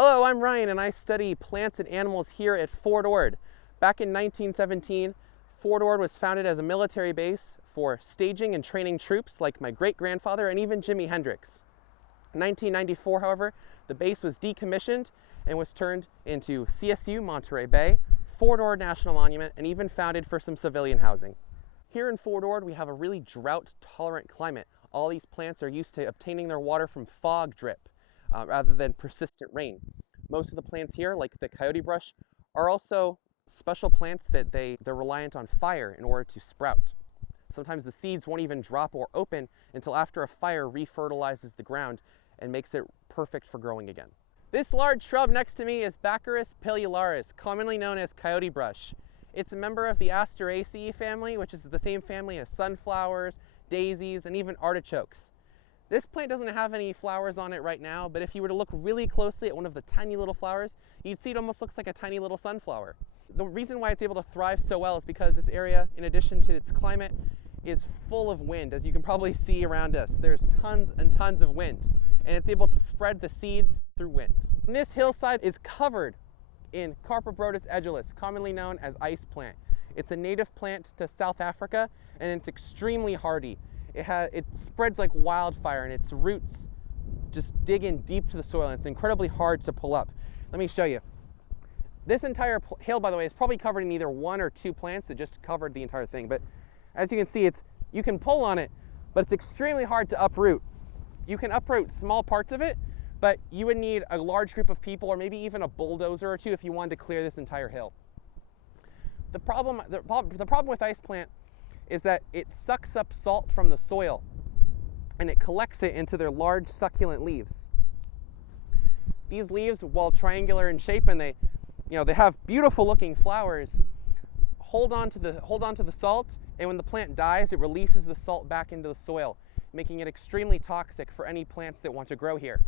Hello, I'm Ryan and I study plants and animals here at Fort Ord. Back in 1917, Fort Ord was founded as a military base for staging and training troops like my great-grandfather and even Jimi Hendrix. In 1994, however, the base was decommissioned and was turned into CSU, Monterey Bay, Fort Ord National Monument, and even founded for some civilian housing. Here in Fort Ord, we have a really drought-tolerant climate. All these plants are used to obtaining their water from fog drip rather than persistent rain. Most of the plants here, like the coyote brush, are also special plants that they're reliant on fire in order to sprout. Sometimes the seeds won't even drop or open until after a fire refertilizes the ground and makes it perfect for growing again. This large shrub next to me is Baccharis pilularis, commonly known as coyote brush. It's a member of the Asteraceae family, which is the same family as sunflowers, daisies, and even artichokes. This plant doesn't have any flowers on it right now, but if you were to look really closely at one of the tiny little flowers, you'd see it almost looks like a tiny little sunflower. The reason why it's able to thrive so well is because this area, in addition to its climate, is full of wind. As you can probably see around us, there's tons and tons of wind, and it's able to spread the seeds through wind. And this hillside is covered in Carpobrotus edulis, commonly known as ice plant. It's a native plant to South Africa, and it's extremely hardy. It spreads like wildfire, and its roots just dig in deep to the soil, and it's incredibly hard to pull up. Let me show you. This entire hill, by the way, is probably covered in either one or two plants that just covered the entire thing. But as you can see, you can pull on it, but it's extremely hard to uproot. You can uproot small parts of it, but you would need a large group of people or maybe even a bulldozer or two if you wanted to clear this entire hill. The problem with ice plant is that it sucks up salt from the soil and it collects it into their large succulent leaves. These leaves, while triangular in shape and they have beautiful looking flowers, hold on to the salt, and when the plant dies, it releases the salt back into the soil, making it extremely toxic for any plants that want to grow here.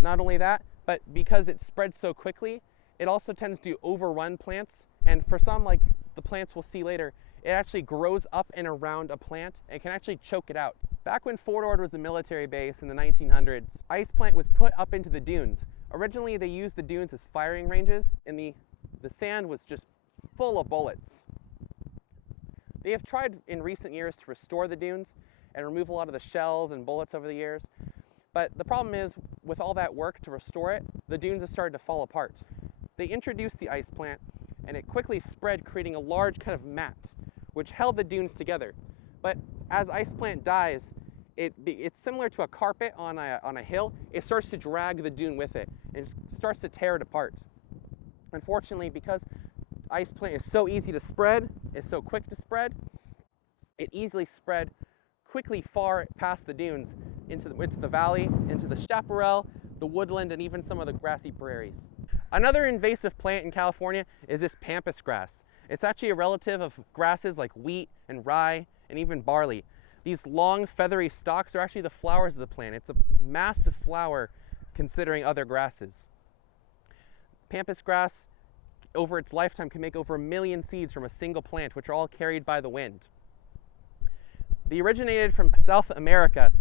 Not only that, but because it spreads so quickly, it also tends to overrun plants, and for some, like the plants we'll see later, it actually grows up and around a plant and can actually choke it out. Back when Fort Ord was a military base in the 1900s, ice plant was put up into the dunes. Originally, they used the dunes as firing ranges, and the sand was just full of bullets. They have tried in recent years to restore the dunes and remove a lot of the shells and bullets over the years, but the problem is, with all that work to restore it, the dunes have started to fall apart. They introduced the ice plant, and it quickly spread, creating a large kind of mat, which held the dunes together. But as ice plant dies, it's similar to a carpet on a hill. It starts to drag the dune with it, and it starts to tear it apart. Unfortunately, because ice plant is so easy to spread, it's so quick to spread, it easily spread quickly far past the dunes into the valley, into the chaparral, the woodland, and even some of the grassy prairies. Another invasive plant in California is this pampas grass. It's actually a relative of grasses like wheat and rye and even barley. These long feathery stalks are actually the flowers of the plant. It's a massive flower considering other grasses. Pampas grass, over its lifetime, can make over 1 million seeds from a single plant, which are all carried by the wind. They originated from South America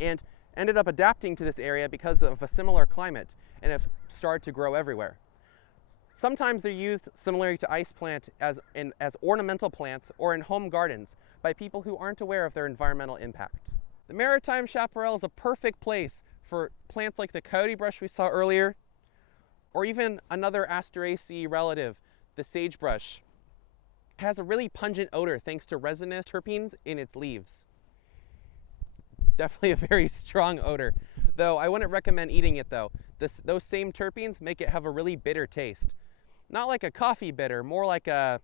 and ended up adapting to this area because of a similar climate and have started to grow everywhere. Sometimes they're used similarly to ice plant as ornamental plants or in home gardens by people who aren't aware of their environmental impact. The Maritime chaparral is a perfect place for plants like the coyote brush we saw earlier, or even another Asteraceae relative, the sagebrush. It has a really pungent odor thanks to resinous terpenes in its leaves. Definitely a very strong odor, though I wouldn't recommend eating it though. Those same terpenes make it have a really bitter taste. Not like a coffee bitter, more like a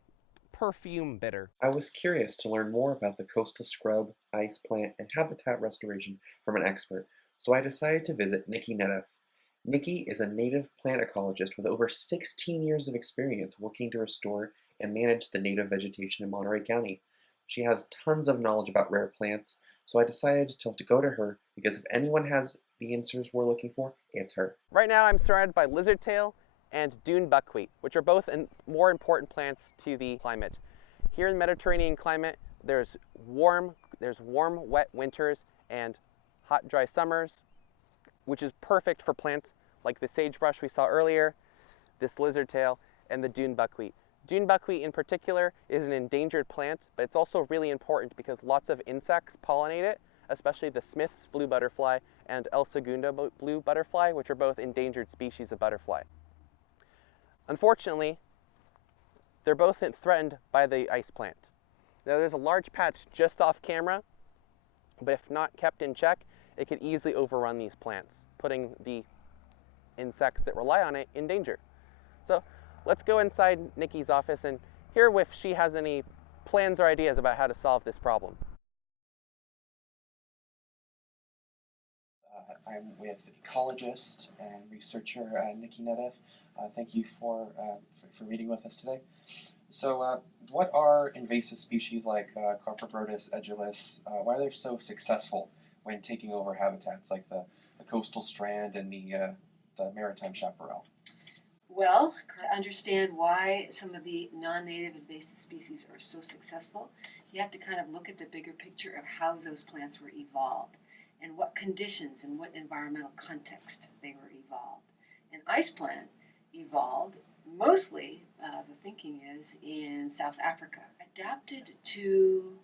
perfume bitter. I was curious to learn more about the coastal scrub, ice plant, and habitat restoration from an expert, so I decided to visit Nikki Nedeff. Nikki is a native plant ecologist with over 16 years of experience working to restore and manage the native vegetation in Monterey County. She has tons of knowledge about rare plants, so I decided to go to her because if anyone has the answers we're looking for, it's her. Right now I'm surrounded by lizardtail and dune buckwheat, which are both more important plants to the climate. Here in the Mediterranean climate, there's warm, wet winters and hot, dry summers, which is perfect for plants like the sagebrush we saw earlier, this lizard tail, and the dune buckwheat. Dune buckwheat in particular is an endangered plant, but it's also really important because lots of insects pollinate it, especially the Smith's blue butterfly and El Segundo blue butterfly, which are both endangered species of butterfly. Unfortunately, they're both threatened by the ice plant. Now there's a large patch just off camera, but if not kept in check, it could easily overrun these plants, putting the insects that rely on it in danger. So let's go inside Nikki's office and hear if she has any plans or ideas about how to solve this problem. I'm with ecologist and researcher Nikki Nedeff. Thank you for meeting with us today. So, what are invasive species like Carpobrodus edulis? Why are they so successful when taking over habitats like the coastal strand and the maritime chaparral? Well, to understand why some of the non-native invasive species are so successful, you have to kind of look at the bigger picture of how those plants were evolved and what conditions and what environmental context they were evolved. An ice plant evolved mostly, the thinking is, in South Africa, adapted to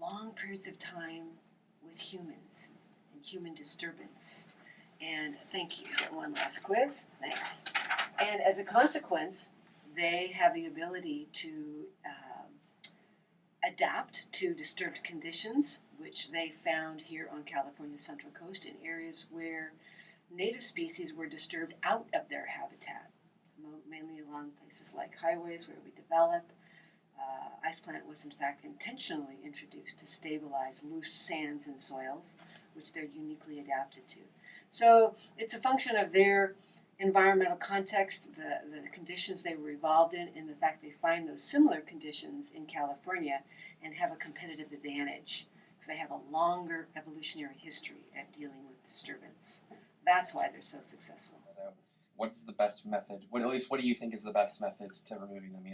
long periods of time with humans and human disturbance. And thank you. Got one last quiz. Thanks. And as a consequence, they have the ability to adapt to disturbed conditions, which they found here on California's Central Coast in areas where native species were disturbed out of their habitat, mainly along places like highways where we develop. Ice plant was in fact intentionally introduced to stabilize loose sands and soils, which they're uniquely adapted to. So it's a function of their environmental context, the conditions they were evolved in, and the fact they find those similar conditions in California and have a competitive advantage because they have a longer evolutionary history at dealing with disturbance. That's why they're so successful. What's the best method? What do you think is the best method to removing them?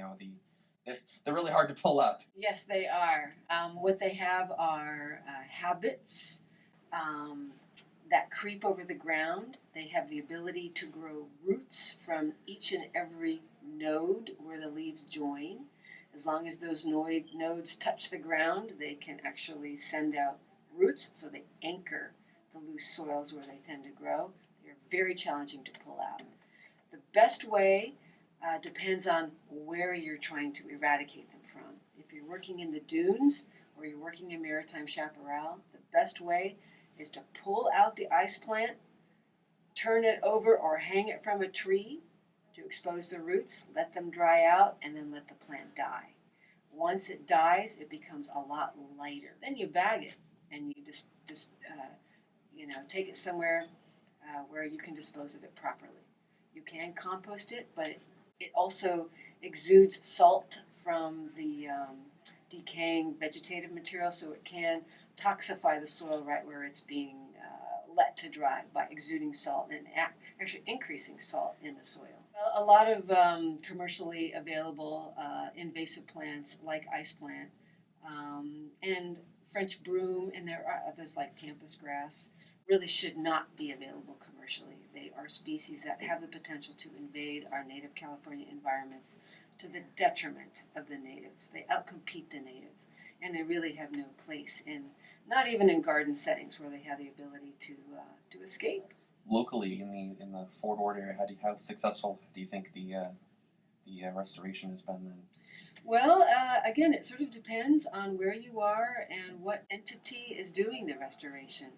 They're really hard to pull up. Yes, they are. What they have are habits that creep over the ground. They have the ability to grow roots from each and every node where the leaves join. As long as those nodes touch the ground, they can actually send out roots, so they anchor the loose soils where they tend to grow. They're very challenging to pull out. The best way depends on where you're trying to eradicate them from. If you're working in the dunes or you're working in maritime chaparral, the best way is to pull out the ice plant, turn it over or hang it from a tree to expose the roots, let them dry out, and then let the plant die. Once it dies, it becomes a lot lighter. Then you bag it and you just take it somewhere where you can dispose of it properly. You can compost it, but it also exudes salt from the decaying vegetative material, so it can toxify the soil right where it's being let to dry by exuding salt and actually increasing salt in the soil. Well, a lot of commercially available invasive plants like ice plant and French broom, and there are others like campus grass, really should not be available commercially. They are species that have the potential to invade our native California environments to the detriment of the natives. They outcompete the natives, and they really have no place not even in garden settings where they have the ability to escape. Locally in the Fort Ord area, how successful do you think the restoration has been then? Well, again, it sort of depends on where you are and what entity is doing the restoration.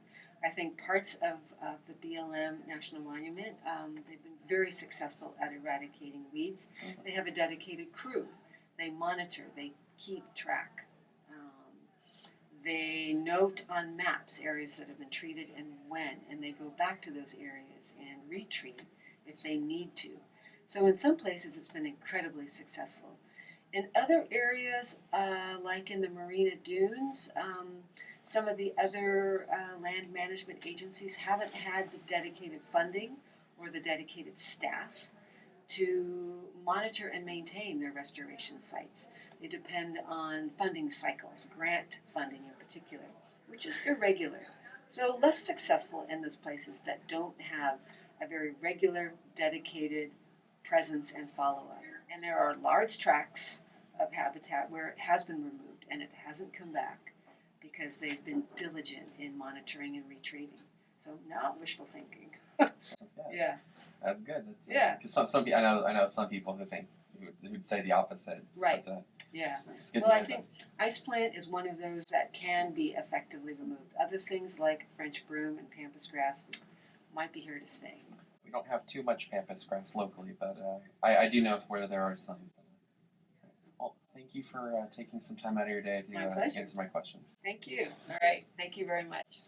I think parts of the BLM National Monument, they've been very successful at eradicating weeds. Mm-hmm. They have a dedicated crew. They monitor, they keep track. They note on maps areas that have been treated and when, and they go back to those areas and retreat if they need to. So in some places it's been incredibly successful. In other areas, like in the Marina Dunes, some of the other land management agencies haven't had the dedicated funding or the dedicated staff to monitor and maintain their restoration sites. They depend on funding cycles, grant funding in particular, which is irregular. So less successful in those places that don't have a very regular, dedicated presence and follow-up. And there are large tracts of habitat where it has been removed and it hasn't come back because they've been diligent in monitoring and retreating. So not wishful thinking. That's good. Yeah. That's good. That's, Yeah. Because some people, I know some people who'd say the opposite. Right. But, Yeah. it's good Well, to I know think ice plant is one of those that can be effectively removed. Other things like French broom and pampas grass might be here to stay. we don't have too much pampas grass locally, but I do know where there are some. Well, thank you for taking some time out of your day My to pleasure. answer my questions. Thank you. All right. Thank you very much.